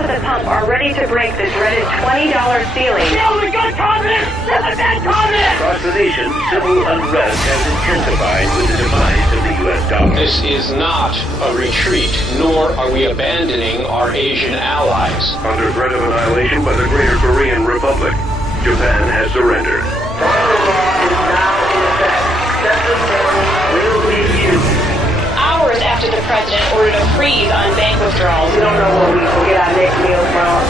at the pump are ready to break the dreaded $20 ceiling. Kill the good communists and the bad communists! Across the nation, civil unrest has intensified with the demise of the U.S. dollar. This is not a retreat, nor are we abandoning our Asian allies. Under threat of annihilation by the Greater Korean Republic, Japan has surrendered. Martial law is now in effect. Necessary will be used. Hours after the president ordered a freeze on bank withdrawals. We don't know where we will get our next meal from.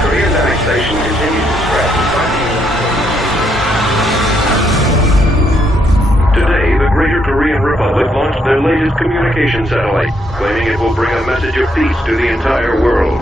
Korea's annexation continues to spread. Today, the Greater Korean Republic launched their latest communication satellite, claiming it will bring a message of peace to the entire world.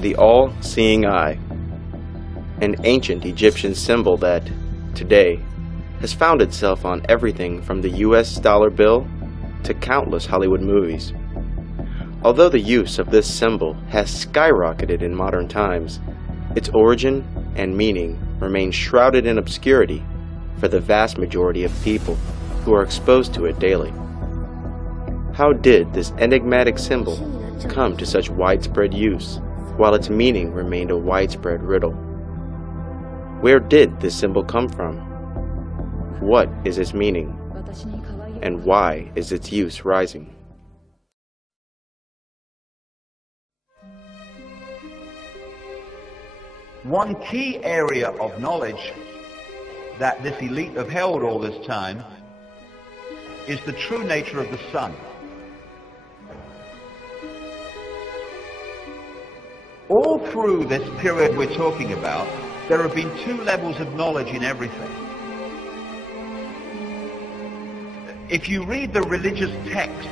the all-seeing eye, an ancient Egyptian symbol that, today, has found itself on everything from the US dollar bill to countless Hollywood movies. Although the use of this symbol has skyrocketed in modern times, its origin and meaning remain shrouded in obscurity for the vast majority of people who are exposed to it daily. How did this enigmatic symbol come to such widespread use, while its meaning remained a widespread riddle? Where did this symbol come from? What is its meaning? And why is its use rising? One key area of knowledge that this elite have held all this time is the true nature of the sun. All through this period we're talking about, there have been two levels of knowledge in everything. If you read the religious texts,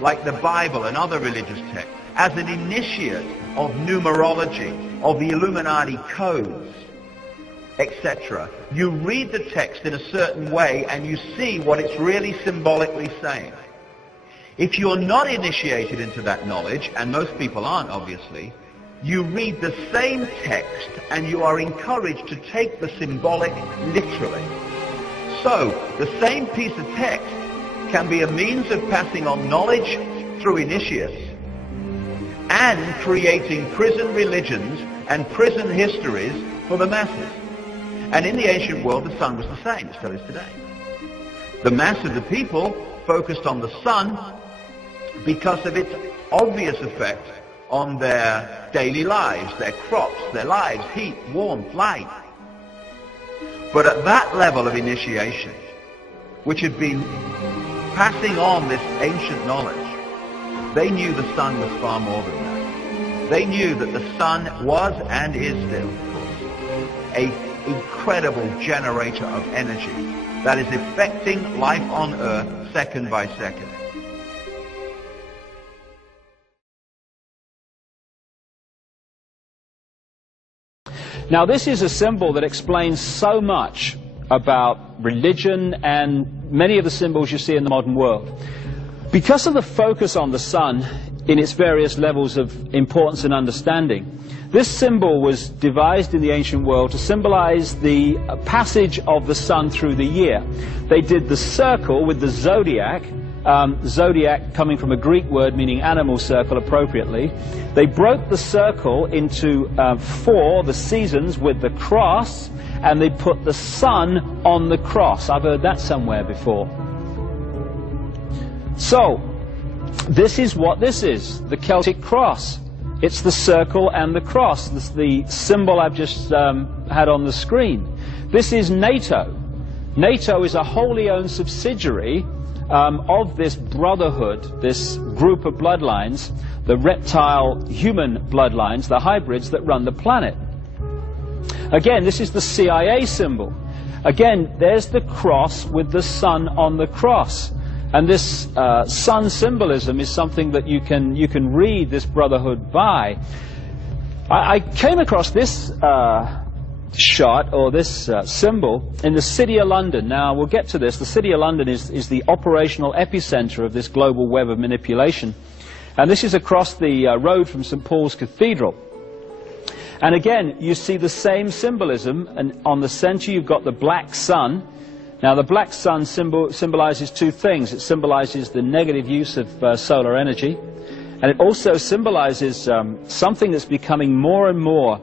like the Bible and other religious texts, as an initiate of numerology, of the Illuminati codes, etc., you read the text in a certain way and you see what it's really symbolically saying. If you're not initiated into that knowledge, and most people aren't obviously, you read the same text and you are encouraged to take the symbolic literally. So, the same piece of text can be a means of passing on knowledge through initiates and creating prison religions and prison histories for the masses. And in the ancient world, the sun was the same, it still is today. The mass of the people focused on the sun because of its obvious effect on their daily lives, their crops, their lives, heat, warmth, light. But at that level of initiation, which had been passing on this ancient knowledge, they knew the sun was far more than that. They knew that the sun was and is still an incredible generator of energy that is affecting life on Earth second by second. Now, this is a symbol that explains so much about religion and many of the symbols you see in the modern world. Because of the focus on the sun in its various levels of importance and understanding, this symbol was devised in the ancient world to symbolize the passage of the sun through the year. They did the circle with the zodiac, zodiac coming from a Greek word meaning animal circle appropriately. They broke the circle into four, the seasons, with the cross, and they put the sun on the cross. I've heard that somewhere before. So, this is what this is, the Celtic cross. It's the circle and the cross, the symbol I've just had on the screen. This is NATO. NATO is a wholly owned subsidiary of this brotherhood, this group of bloodlines, the reptile-human bloodlines, the hybrids that run the planet. Again, this is the CIA symbol. Again, there's the cross with the sun on the cross. And this sun symbolism is something that you can read this brotherhood by. I came across this shot, or this symbol, in the City of London. Now, we'll get to this. The City of London is the operational epicenter of this global web of manipulation. And this is across the road from St. Paul's Cathedral. And again, you see the same symbolism, and on the center you've got the black sun. Now, the black sun symbolizes two things. It symbolizes the negative use of solar energy, and it also symbolizes something that's becoming more and more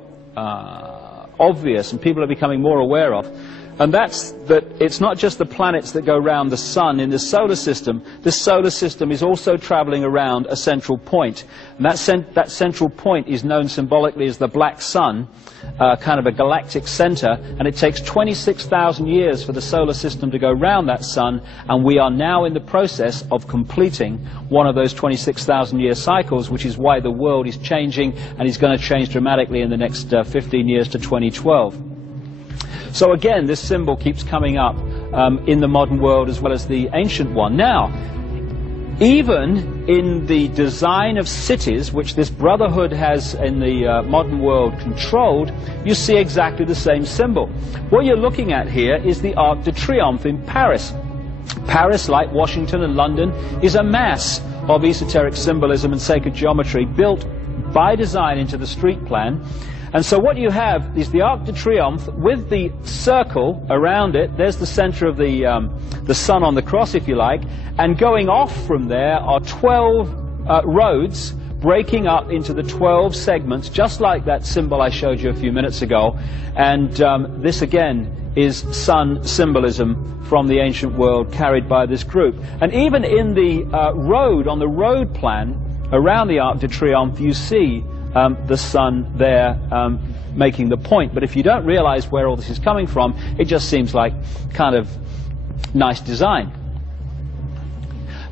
obvious, and people are becoming more aware of. And that's that it's not just the planets that go around the sun in the solar system. This solar system is also traveling around a central point. And that central point is known symbolically as the black sun, kind of a galactic center, and it takes 26,000 years for the solar system to go round that sun, and we are now in the process of completing one of those 26,000 year cycles, which is why the world is changing, and is going to change dramatically in the next 15 years to 2012. So again, this symbol keeps coming up in the modern world as well as the ancient one. Now, Even in the design of cities, which this Brotherhood has in the modern world controlled, you see exactly the same symbol. What you're looking at here is the Arc de Triomphe in Paris. Paris, like Washington and London, is a mass of esoteric symbolism and sacred geometry built by design into the street plan. And so what you have is the Arc de Triomphe with the circle around it. There's the center of the sun on the cross, if you like. And going off from there are 12 roads breaking up into the 12 segments, just like that symbol I showed you a few minutes ago. And this, again, is sun symbolism from the ancient world carried by this group. And even in the road, on the road plan around the Arc de Triomphe, you see the sun there making the point. But if you don't realize where all this is coming from, it just seems like kind of nice design.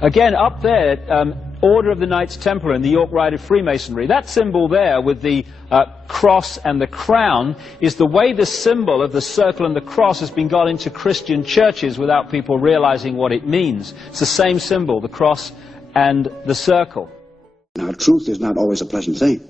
Again, up there, Order of the Knights Templar in the York Rite of Freemasonry. That symbol there with the cross and the crown is the way the symbol of the circle and the cross has been got into Christian churches without people realizing what it means. It's the same symbol, the cross and the circle. Now, truth is not always a pleasant thing.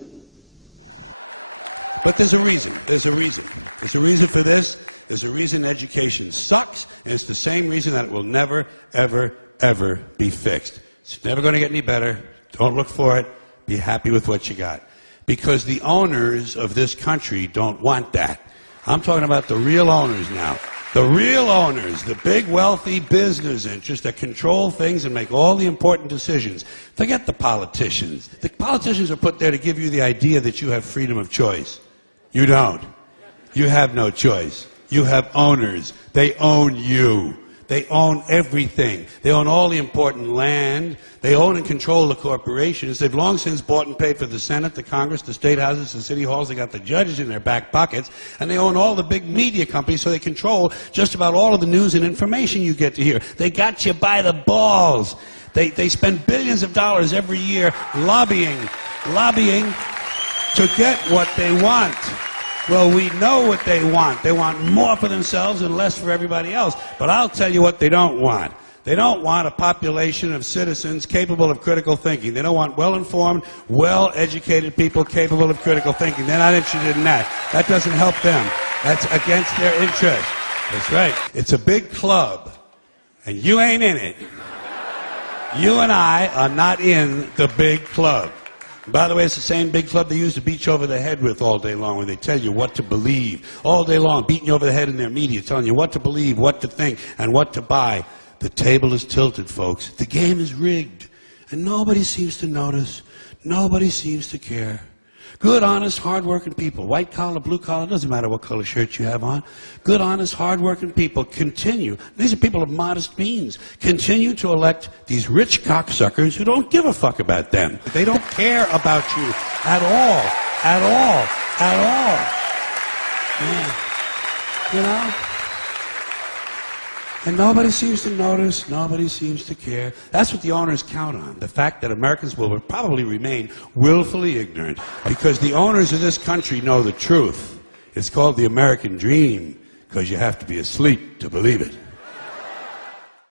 But there's a reason. There's a reason. There's a reason for this. There's a reason education sucks, and it's the same reason that it will never, ever, ever be fixed. It's never going to get any better. Don't look for it. Be happy with what you got. Because the owners of this country don't want that. I'm talking about the real owners now. The real owners, the big wealthy business interests that control things and make all the important decisions. Forget the politicians. The politicians are put there to give you the idea that you have freedom of choice. You don't. You have no choice. You have owners. They own you. They own everything. They own all the important land. They own and control the corporations. They've long since bought and paid for the Senate, the Congress, the state houses, the city halls. They got the judges in their back pockets. And they own all the big media companies, so they control just about all of the news and information you get to hear. They got you by the balls. They spend billions of dollars every year lobbying to get what they want. Well, we know what they want. They want more for themselves and less for everybody else. But I'll tell you what they don't want. They don't want a population of citizens capable of critical thinking. They don't want well-informed, well-educated people capable of critical thinking. They're not interested in that. That doesn't help them. That's against their interest. That's right. It's a big club, and you ain't in it. You and I are not in the big club. By the way, it's the same big club they use to beat you over the head with all day long when they tell you what to believe. All day long, beating you over the head in their media, telling you what to believe, what to think, and what to buy. The table is tilted, folks. The game is rigged. And nobody seems to notice. Nobody seems to care. Good, honest, hard-working people, white collar, blue collar, doesn't matter what color shirt you have on. Good, honest, hard-working people continue. These are people of modest means. Continue to elect these rich cocksuckers who don't give a fuck about them. They don't care about you at all, at all, at all. Yeah. You know? And nobody seems to notice, nobody seems to care. That's what the owners count on, the fact that Americans will probably remain willfully ignorant because the owners of this country know the truth. It's called the American dream because you have to be asleep to believe it.